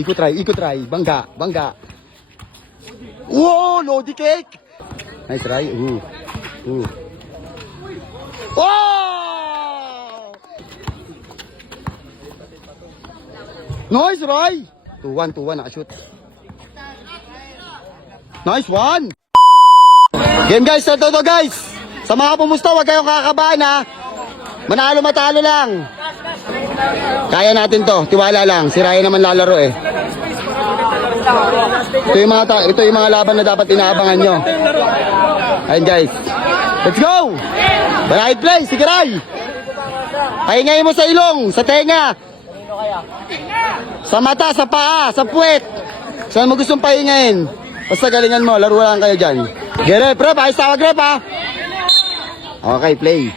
Ikot try. Bangga. Wow, Lodi cake. Nice try. Wow! Nice, Roy. 2-1, nakashoot. Nice one. Game guys, ito guys. Sa mga pumusta, huwag kayong kakabahan ha. Manalo matalo lang. Kaya natin to, tiwala lang. Si Ryan naman lalaro eh. Ito yung mga laban na dapat inaabangan nyo. Ayun guys. Let's go! Balahid play, sige Ray. Pahingayin mo sa ilong, sa tenga. Sa mata, sa paa, sa puwet. Saan mo gustong pahingayin? Basta galingan mo, laro lang kayo dyan. Okay, rep, ayos tawag rep ha. Okay, play.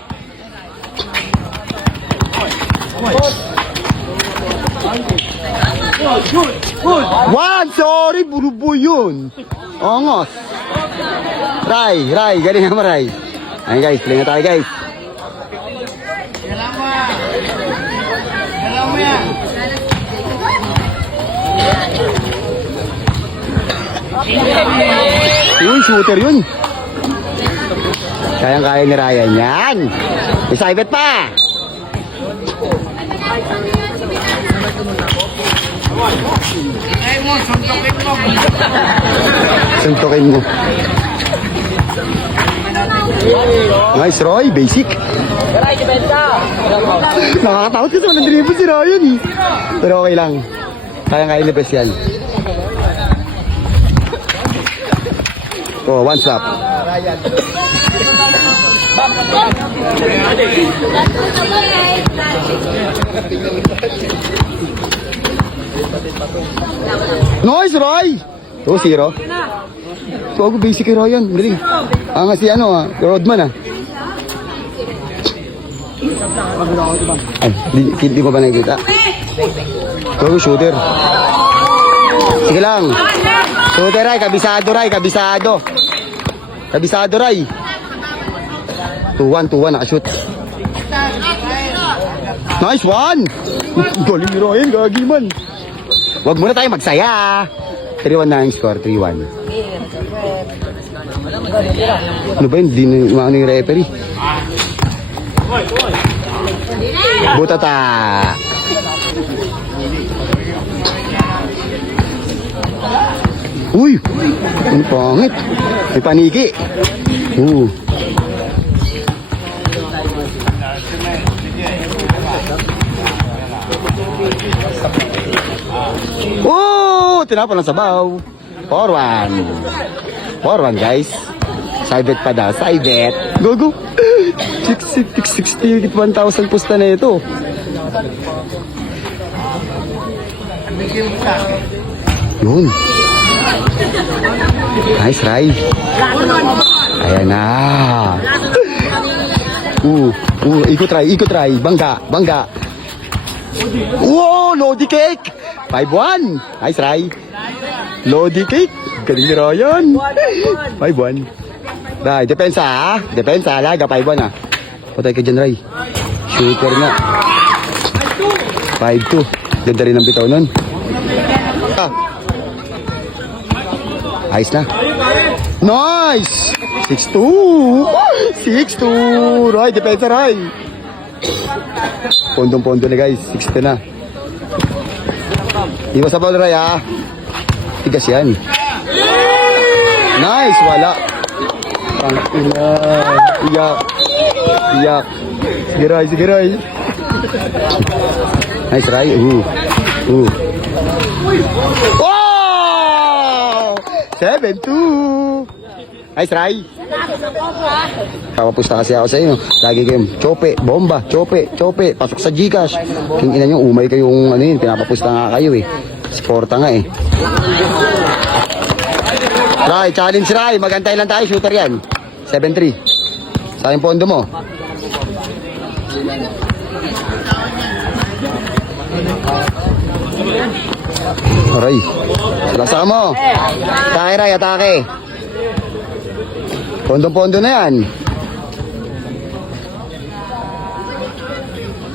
One, sorry, buruboy yun. Ongos. Ray, galingan mo Ray. Ayun guys, play na tayo guys. Uy, shooter yun. Kayang-kaya ni Ryan yan. May saibet pa. Suntukin mo. Nice Roy, basic. Nakakatakot kasi walang dribble si Ryan eh. Pero okay lang. Kayang-kaya ni Bes yan. Oh, one stop. Nice, Roy! 2-0. So, ako basic kay Ryan. Galing. Nga si Rodman Ay, di mo ba nakikita? So, shooter. Sige lang. Shooter, Ray. Kabisado, Ray. 2-1, nakashoot. Nice one! Galing ni Ryan, gagi man. Huwag muna tayo magsaya. 3-1 na yung score, 3-1. Ano ba yun? Di na yung referee. Butata. Uy! Ang pangit. May paniki. Tinapon ng sabaw. 4-1 guys. Saibet pa daw. Go. 660 1,000 pusta na ito. Yun. Nice, Ray. Ayan na. Ikot try. Bangga. Wow, Lodi cake. 5-1. Nice, Ray. Lodi cake. Galing ni Ryan. 5-1. Ray, depensa laga 5-1 ha. Patay ka dyan, Ray. Shooter na. 5-2. Ganda rin ang bitaw nun. Ayos na. Nice! 6-2. Ray, depensa, Ray. Pondong-pondo na guys. 6-2 na. Iwas sa ball, Ray ha. Tigas yan. Nice, wala. Pangina. Iyak. Sige, Ray. Nice, Ray. Wow! 7-2. Nice, Ray. Papapusta kasi ako sa inyo. Lagi game. Chope, bomba. Chope. Pasok sa Gcash. King ina nyo, umay kayong pinapapusta nga kayo eh. Sporta nga eh. Ray, challenge Ray. Magantay lang tayo. Shooter yan. 7-3. Sa yung pondo mo. Ray. Lasa mo. Atake, Ray. Atake. Pondo-pondo na yan.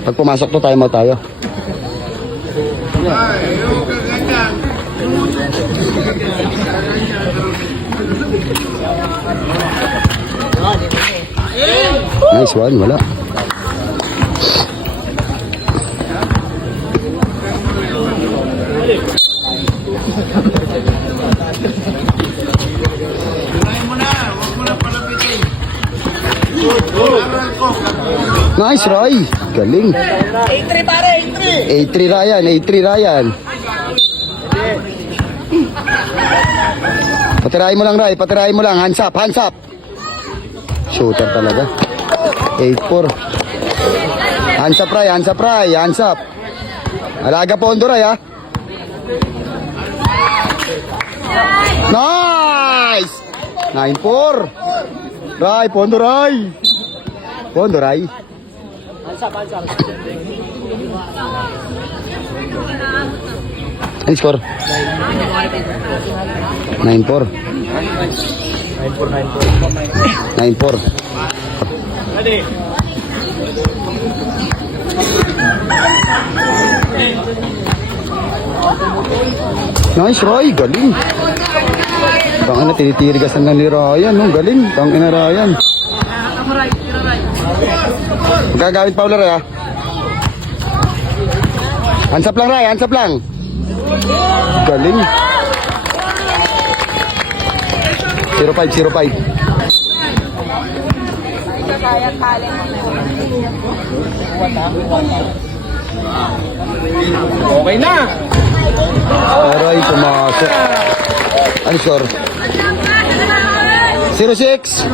Pag pumasok to, tayo. Nice one, wala. Nice, Roy. Galing. 8-3 pare, 8-3. 8-3 Ryan, 8-3 Ryan. Patirahin mo lang, Ray. Patirahin mo lang. Hands up, hands up. Shooter talaga. 8-4. Hands up, Ray. Hands up, Ray. Hands up. Alaga pondo, Ray, ha. Nice! 9-4. Ray, pondo, Ray. Pondo, Ray. Ano score? 9-4. 9-4. Nice, Roy. Galing. Baka na tinitirigasan ng ni Ryan. No? Galing. Tangin na Ryan. Magkagawit pa ulit, ha? Hands up lang, Ray. Hands up lang. Galing. 0-5. Okay na. Aray, pumasok. Ano score? 0-6.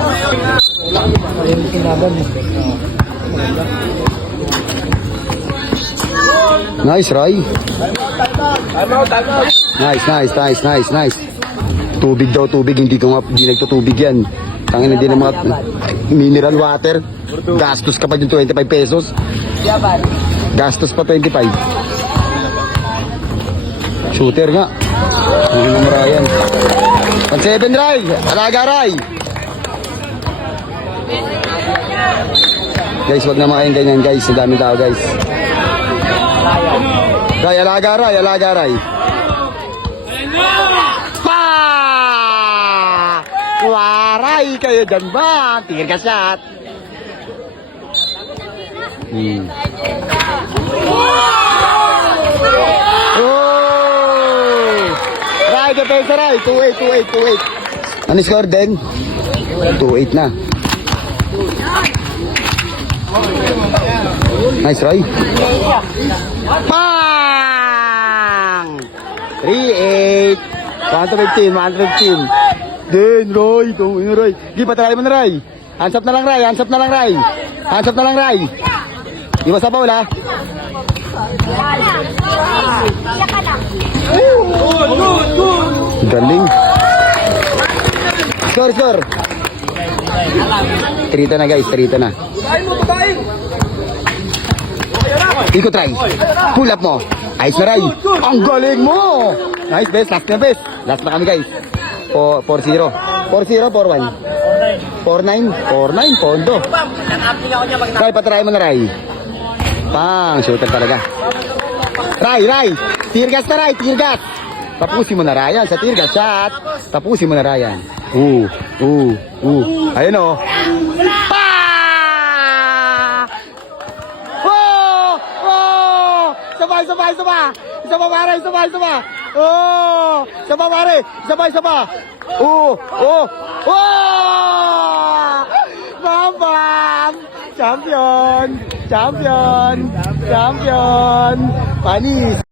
Nice, Ray. Nice. Tubig daw, tubig. Hindi nagtutubig yan. Tangin na din ng mga mineral water. Gastos ka pa yung 25 pesos. Gastos pa 25. Shooter nga. Hindi na marayan. 1-7, Ray. Alaga, Ray. Guys, wag na makain ganyan, guys. Ang dami tao, guys. Ray, alaga, Ray. Pa! Waray kayo dyan ba? Tingin ka shot. Oh! Ray, depensa, Ray. 2-8. Ano score din? 2-8 na. Nice, Roy. Pang! 3-8. 115. Din, Roy. Tungin, Roy. Di, patry mo na, Ray. Hands up na lang, Ray. Di ba sa foul, ha? Galing. Score. 3 na, guys. 3 na. Iko try. Pull up mo. Ayos na, Ray. Ang galing mo. Nice, best. Last na kami, guys. 4-0. 4-0, 4-1. 4-9. Pondo. Ray, patry mo na, Ray. Pang, shooter talaga. Ray. Tear gas na, Ray. Tapusin mo na, Ryan. Sa tear gas shot. Tapusin mo na, Ryan. Ayun, oh. Sabay. Isa pa, pare. Oh! Isa pa, pare. Isa pa. Bam! Champion! Panis!